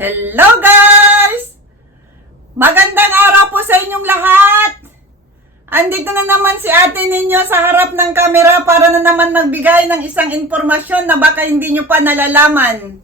Hello guys! Magandang araw po sa inyong lahat! Andito na naman si ate ninyo sa harap ng kamera para na naman magbigay ng isang informasyon na baka hindi nyo pa nalalaman.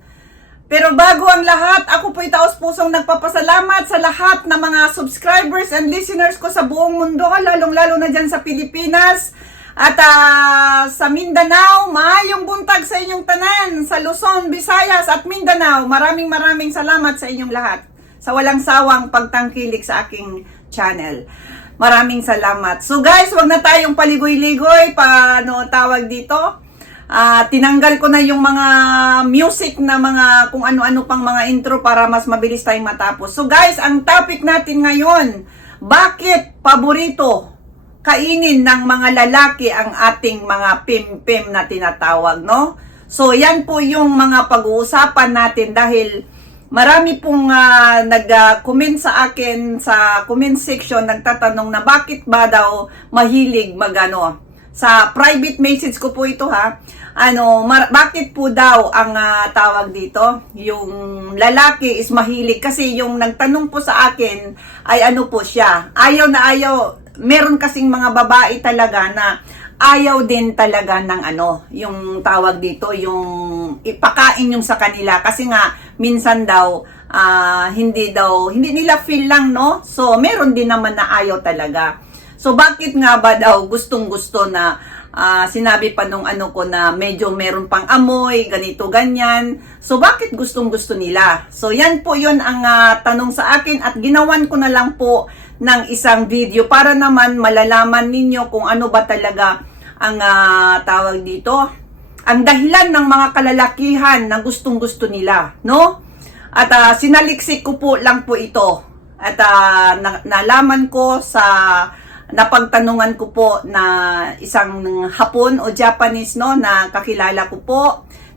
Pero bago ang lahat, ako po'y taos pusong nagpapasalamat sa lahat ng mga subscribers and listeners ko sa buong mundo, lalong-lalo na dyan sa Pilipinas. At ah, sa Mindanao, maayong buntag sa inyong tanan, sa Luzon, Visayas at Mindanao. Maraming maraming salamat sa inyong lahat sa walang sawang pagtangkilik sa aking channel. Maraming salamat. So guys, wag na tayong paligoy-ligoy, paano tawag dito? Ah, tinanggal ko na yung mga music na mga kung ano-ano pang mga intro para mas mabilis tayong matapos. So guys, ang topic natin ngayon, bakit paborito kainin ng mga lalaki ang ating mga pim-pim na tinatawag, no? So, yan po yung mga pag-uusapan natin dahil marami pong ah, nag-comment sa akin sa comment section, nagtatanong na bakit ba daw mahilig magano. Sa private message ko po ito ha. Ano, bakit po daw ang ah, tawag dito? Yung lalaki is mahilig kasi yung nagtanong po sa akin ay ano po siya. Ayaw na ayaw meron kasing mga babae talaga na ayaw din talaga ng ano, yung tawag dito, yung ipakain yung sa kanila kasi nga minsan daw ah, hindi daw hindi nila feel lang no. So meron din naman na ayaw talaga. So bakit nga ba daw gustong-gusto na ah, sinabi pa nung ano ko na medyo meron pang amoy, ganito ganyan. So bakit gustong-gusto nila? So yan po 'yon ang ah, tanong sa akin at ginawan ko na lang po ng isang video para naman malalaman ninyo kung ano ba talaga ang ah, tawag dito ang dahilan ng mga kalalakihan na gustong-gusto nila, no? At ah, sinaliksik ko po lang po ito. At ah, na- nalaman ko sa napagtanungan ko po na isang Hapon o Japanese no na kakilala ko po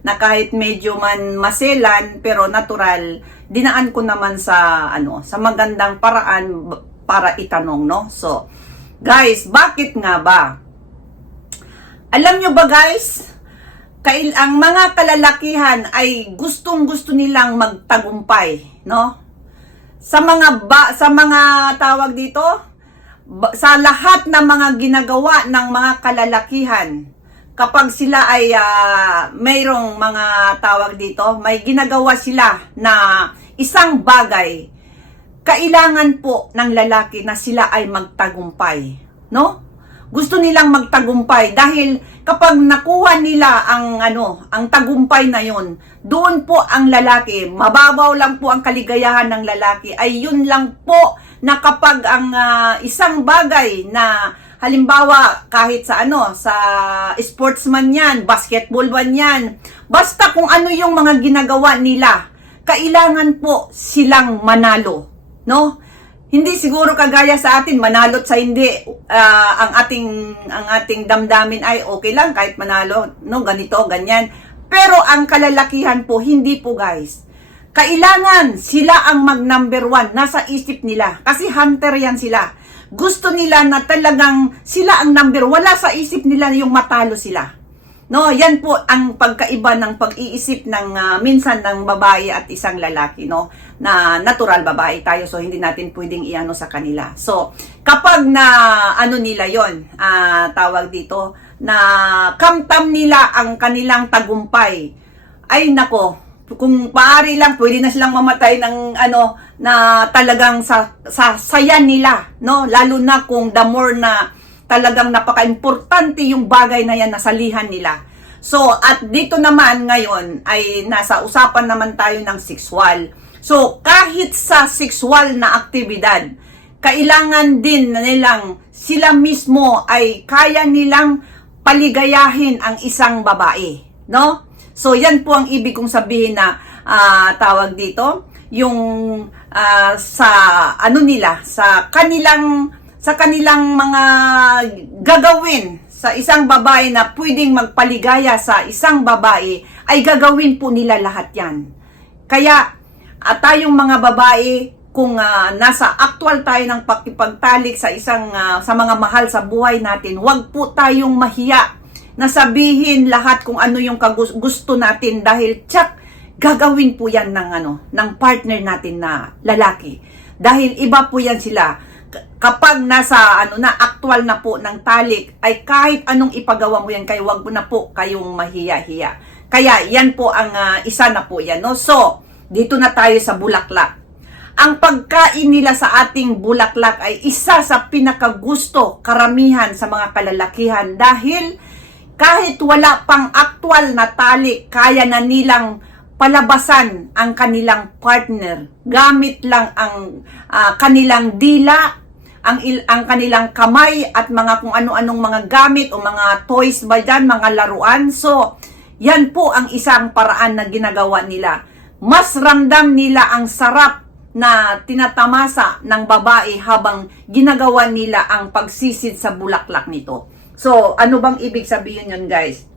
na kahit medyo man maselan pero natural dinaan ko naman sa ano sa magandang paraan para itanong no so guys bakit nga ba alam nyo ba guys kail ang mga kalalakihan ay gustong-gusto nilang magtagumpay, no? Sa mga ba, sa mga tawag dito, sa lahat ng mga ginagawa ng mga kalalakihan, kapag sila ay ah, mayroong mga tawag dito, may ginagawa sila na isang bagay, kailangan po ng lalaki na sila ay magtagumpay, no? gusto nilang magtagumpay dahil kapag nakuha nila ang ano, ang tagumpay na yon, doon po ang lalaki, mababaw lang po ang kaligayahan ng lalaki ay yun lang po na kapag ang ah, isang bagay na halimbawa kahit sa ano, sa sportsman yan, basketball man yan, basta kung ano yung mga ginagawa nila, kailangan po silang manalo, no? hindi siguro kagaya sa atin manalot sa hindi ah, ang ating ang ating damdamin ay okay lang kahit manalo no ganito ganyan pero ang kalalakihan po hindi po guys kailangan sila ang mag number one nasa isip nila kasi hunter yan sila gusto nila na talagang sila ang number wala sa isip nila yung matalo sila No, yan po ang pagkaiba ng pag-iisip ng ah, minsan ng babae at isang lalaki, no? Na natural babae tayo so hindi natin pwedeng iano sa kanila. So, kapag na ano nila 'yon, ah, tawag dito, na kamtam nila ang kanilang tagumpay. Ay nako, kung paari lang pwede na silang mamatay ng ano na talagang sa, sa saya nila, no? Lalo na kung the more na talagang napaka-importante yung bagay na yan na salihan nila. So, at dito naman ngayon ay nasa usapan naman tayo ng sexual. So, kahit sa sexual na aktibidad, kailangan din nilang sila mismo ay kaya nilang paligayahin ang isang babae. No? So, yan po ang ibig kong sabihin na ah, tawag dito, yung ah, sa ano nila, sa kanilang sa kanilang mga gagawin sa isang babae na pwedeng magpaligaya sa isang babae, ay gagawin po nila lahat yan. Kaya, at tayong mga babae, kung ah, nasa actual tayo ng pakipagtalik sa isang ah, sa mga mahal sa buhay natin, wag po tayong mahiya na sabihin lahat kung ano yung gusto natin dahil tsak gagawin po yan ng ano, ng partner natin na lalaki. Dahil iba po yan sila. Kapag nasa ano na actual na po ng talik ay kahit anong ipagawa mo yan kay wag mo na po kayong mahiya-hiya. Kaya yan po ang ah, isa na po yan no. So, dito na tayo sa bulaklak. Ang pagkain nila sa ating bulaklak ay isa sa pinakagusto karamihan sa mga kalalakihan dahil kahit wala pang aktwal na tali, kaya na nilang palabasan ang kanilang partner gamit lang ang ah, kanilang dila, ang, il- ang kanilang kamay at mga kung ano-anong mga gamit o mga toys ba dyan, mga laruan. So, yan po ang isang paraan na ginagawa nila. Mas ramdam nila ang sarap na tinatamasa ng babae habang ginagawa nila ang pagsisid sa bulaklak nito. So, ano bang ibig sabihin yun guys?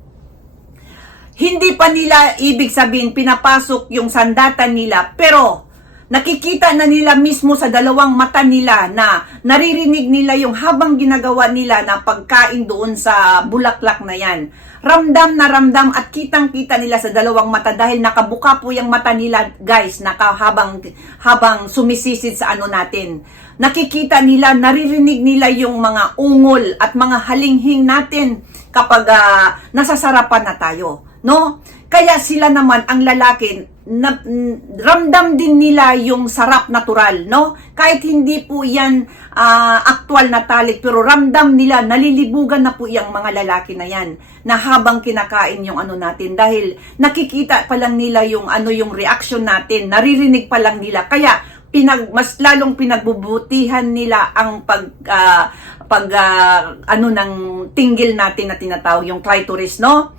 Hindi pa nila ibig sabihin pinapasok yung sandatan nila, pero nakikita na nila mismo sa dalawang mata nila na naririnig nila yung habang ginagawa nila na pagkain doon sa bulaklak na yan. Ramdam na ramdam at kitang-kita nila sa dalawang mata dahil nakabuka po yung mata nila guys naka, habang, habang sumisisid sa ano natin. Nakikita nila, naririnig nila yung mga ungol at mga halinghing natin kapag ah, nasasarapan na tayo. No? Kaya sila naman, ang lalaki, na, ramdam din nila yung sarap natural, no? Kahit hindi po yan ah, aktual na talik, pero ramdam nila, nalilibugan na po yung mga lalaki na yan, na habang kinakain yung ano natin, dahil nakikita pa lang nila yung ano yung reaction natin, naririnig pa lang nila, kaya pinag mas lalong pinagbubutihan nila ang pag ah, pag ah, ano ng tinggil natin na tinatawag yung clitoris no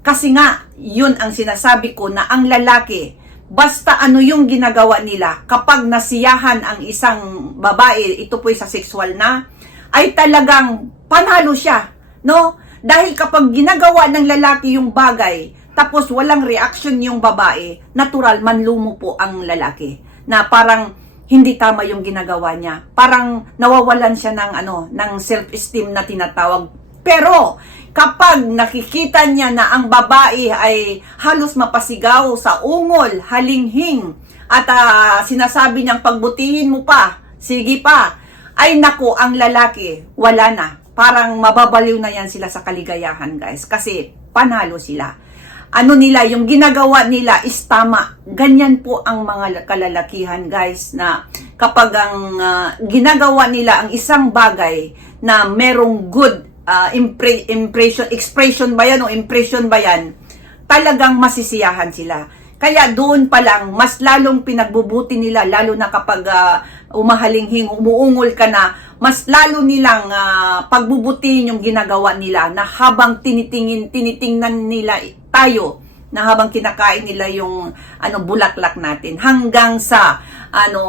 kasi nga yun ang sinasabi ko na ang lalaki basta ano yung ginagawa nila kapag nasiyahan ang isang babae ito po sa sexual na ay talagang panalo siya no dahil kapag ginagawa ng lalaki yung bagay tapos walang reaction yung babae natural manlumo po ang lalaki na parang hindi tama yung ginagawa niya. Parang nawawalan siya ng ano, ng self-esteem na tinatawag. Pero kapag nakikita niya na ang babae ay halos mapasigaw sa ungol, halinghing at ah, sinasabi niyang pagbutihin mo pa, sige pa, ay nako ang lalaki, wala na. Parang mababaliw na yan sila sa kaligayahan guys kasi panalo sila ano nila, yung ginagawa nila is tama. Ganyan po ang mga kalalakihan, guys, na kapag ang ah, ginagawa nila ang isang bagay na merong good ah, impre- impression, expression ba yan o impression ba yan, talagang masisiyahan sila. Kaya doon pa lang, mas lalong pinagbubuti nila, lalo na kapag ah, umahalinghing, umuungol ka na, mas lalo nilang ah, pagbubutihin yung ginagawa nila na habang tinitingin, tinitingnan nila tayo, na habang kinakain nila yung ano bulaklak natin. Hanggang sa ano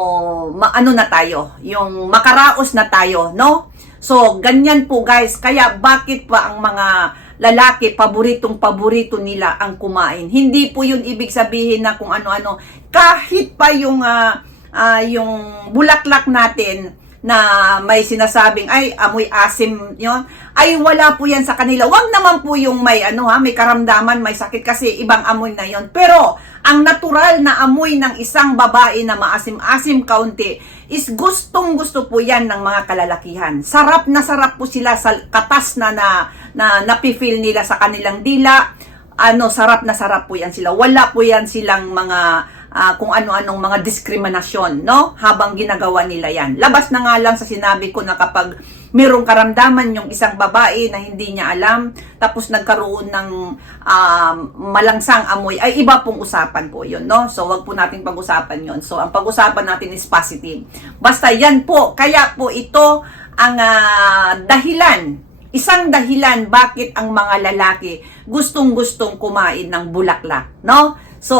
ma, ano na tayo yung makaraos na tayo no so ganyan po guys. Kaya bakit pa ang mga lalaki paboritong paborito nila ang kumain? Hindi po yun ibig sabihin na kung ano-ano. Kahit pa yung ah, ah, yung bulaklak natin na may sinasabing ay amoy asim yon ay wala po yan sa kanila. Wag naman po yung may ano ha may karamdaman may sakit kasi ibang amoy na yon pero ang natural na amoy ng isang babae na maasim-asim kaunti is gustong gusto po yan ng mga kalalakihan. Sarap na sarap po sila sa katas na na, na napifeel nila sa kanilang dila. Ano sarap na sarap po yan sila. Wala po yan silang mga ah, kung ano-anong mga diskriminasyon, no? Habang ginagawa nila yan. Labas na nga lang sa sinabi ko na kapag mayroong karamdaman yung isang babae na hindi niya alam, tapos nagkaroon ng um, malangsang amoy, ay iba pong usapan po yun, no? So, wag po natin pag-usapan yun. So, ang pag-usapan natin is positive. Basta yan po, kaya po ito ang ah, dahilan isang dahilan bakit ang mga lalaki gustong-gustong kumain ng bulaklak, no? So,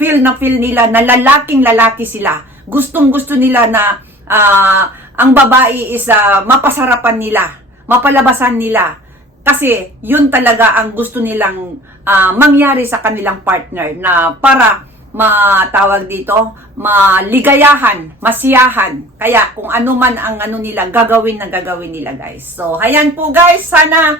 feel na feel nila na lalaking lalaki sila. Gustong-gusto nila na ah, ang babae is ah, mapasarapan nila, mapalabasan nila. Kasi yun talaga ang gusto nilang ah, mangyari sa kanilang partner na para matawag dito, maligayahan, masiyahan. Kaya kung ano man ang ano nila, gagawin na gagawin nila guys. So, ayan po guys, sana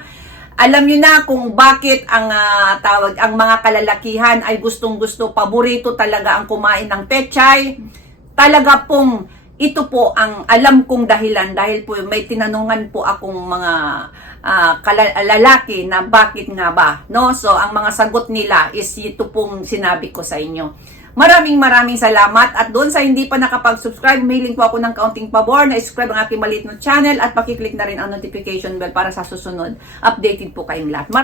alam niyo na kung bakit ang ah, tawag ang mga kalalakihan ay gustong-gusto paborito talaga ang kumain ng pechay. Talaga pong ito po ang alam kong dahilan dahil po may tinanungan po akong mga kala- lalaki na bakit nga ba, no? So ang mga sagot nila is ito pong sinabi ko sa inyo. Maraming maraming salamat at doon sa hindi pa nakapag-subscribe, mailing po ako ng kaunting pabor na subscribe ang aking maliit na channel at pakiclick na rin ang notification bell para sa susunod. Updated po kayong lahat.